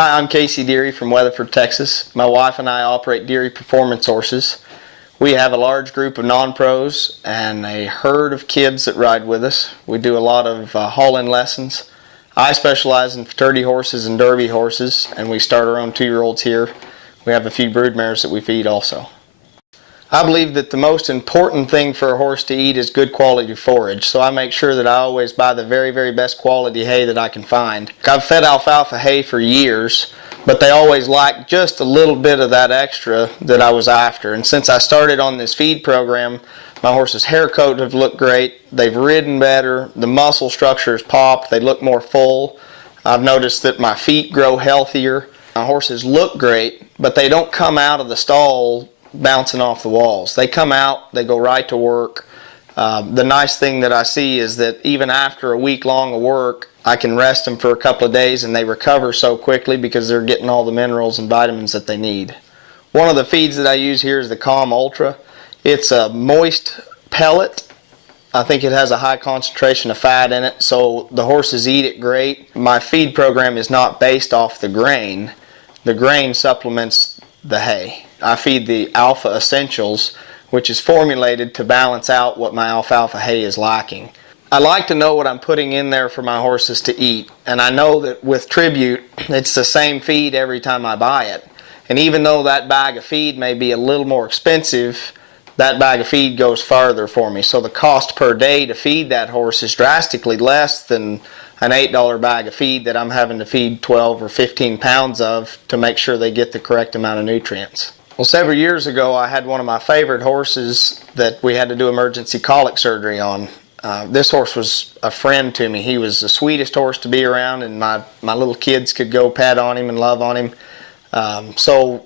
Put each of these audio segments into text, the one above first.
Hi, I'm Tribute-Deary from Weatherford, Texas. My wife and I operate Deary Performance Horses. We have a large group of non-pros and a herd of kids that ride with us. We do a lot of haul-in lessons. I specialize in fraternity horses and derby horses, and we start our own 2-year-olds here. We have a few brood mares that we feed also. I believe that the most important thing for a horse to eat is good quality forage, so I make sure that I always buy the very best quality hay that I can find. I've fed alfalfa hay for years, but they always lack just a little bit of that extra that I was after. And since I started on this feed program, my horse's hair coat have looked great, they've ridden better, the muscle structure has popped, they look more full. I've noticed that my feet grow healthier. My horses look great, but they don't come out of the stall bouncing off the walls. They come out, they go right to work. The nice thing that I see is that even after a week long of work, I can rest them for a couple of days and they recover so quickly because they're getting all the minerals and vitamins that they need. One of the feeds that I use here is the Calm Ultra. It's a moist pellet. I think it has a high concentration of fat in it, so the horses eat it great. My feed program is not based off the grain. The grain supplements the hay. I feed the Alpha Essentials, which is formulated to balance out what my alfalfa hay is lacking. I like to know what I'm putting in there for my horses to eat, and I know that with Tribute, it's the same feed every time I buy it. And even though that bag of feed may be a little more expensive, that bag of feed goes farther for me. So the cost per day to feed that horse is drastically less than an $8 bag of feed that I'm having to feed 12 or 15 pounds of to make sure they get the correct amount of nutrients. Well, several years ago I had one of my favorite horses that we had to do emergency colic surgery on. This horse was a friend to me. He was the sweetest horse to be around, and my little kids could go pat on him and love on him. So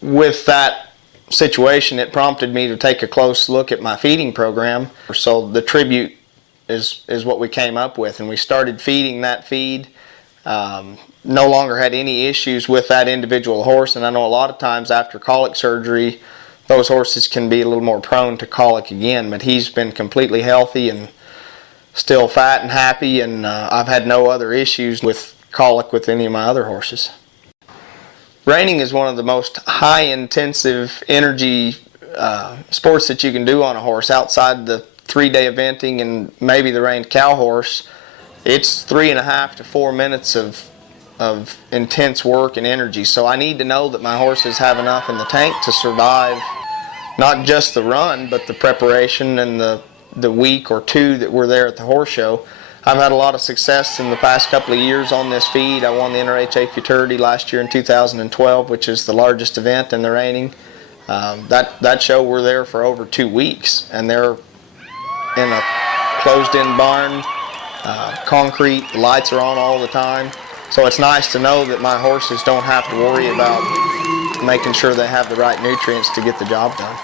with that situation, it prompted me to take a close look at my feeding program. So the Tribute is what we came up with, and we started feeding that feed. No longer had any issues with that individual horse, and I know a lot of times after colic surgery those horses can be a little more prone to colic again, but he's been completely healthy and still fat and happy, and I've had no other issues with colic with any of my other horses. Reining is one of the most high intensive energy sports that you can do on a horse outside the 3-day eventing and maybe the reined cow horse. It's 3.5 to 4 minutes of intense work and energy, so I need to know that my horses have enough in the tank to survive not just the run, but the preparation and the week or two that we're there at the horse show. I've had a lot of success in the past couple of years on this feed. I won the NRHA Futurity last year in 2012, which is the largest event in the reining. That show we're there for over 2 weeks, and they're in a closed-in barn, concrete, the lights are on all the time. So it's nice to know that my horses don't have to worry about making sure they have the right nutrients to get the job done.